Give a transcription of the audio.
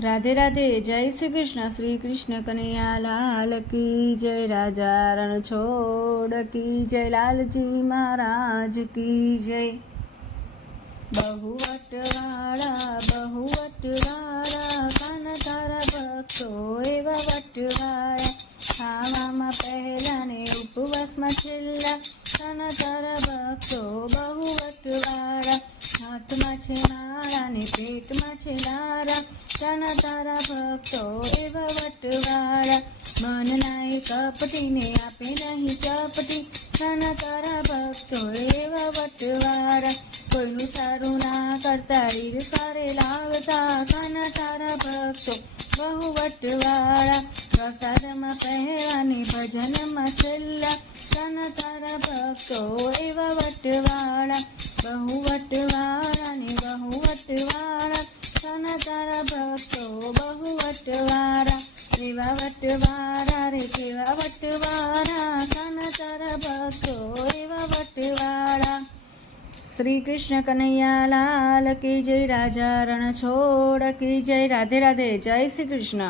राधे राधे। जय श्री कृष्ण। श्री कृष्ण कन्हैया लाल की जय। राजा रणछोड़ की जय। लाल जी महाराज की जय। बहुवटवाड़ा कान तारा भक्तो एवा वटवाया। खावामां पहेला ने उपवासमां छेल्ला कान तारा भक्तो बहुवटवाड़ा। हाथमां छे माळा ने पेटमां छे लारा कान तारा भक्तो एवा वटवाड़ा। मन नाय कपटी ने आपे नहीं चपटी कान तारा भक्तो एवा वटवाड़ा। कोईનું સારું ના કરતા રીર સારે લાવતા કાન તારા ભક્તો બહુ વટવાળા। પ્રસાદમાં પહેરાની ભજનમાં છેલ્લા કાન તારા ભક્તો એવા વટવાળા। બહુ વટવાળા ને બહુ વટવાળા કાન તારા ભક્તો બહુ વટવાળા। એવા વટવાળા રે કેવા વટવાળા કાન તારા ભક્તો એવા વટવાળા। श्री कृष्ण कन्हैया लाल की जय। राजा रणछोड़ की जय। राधे राधे। जय श्री कृष्ण।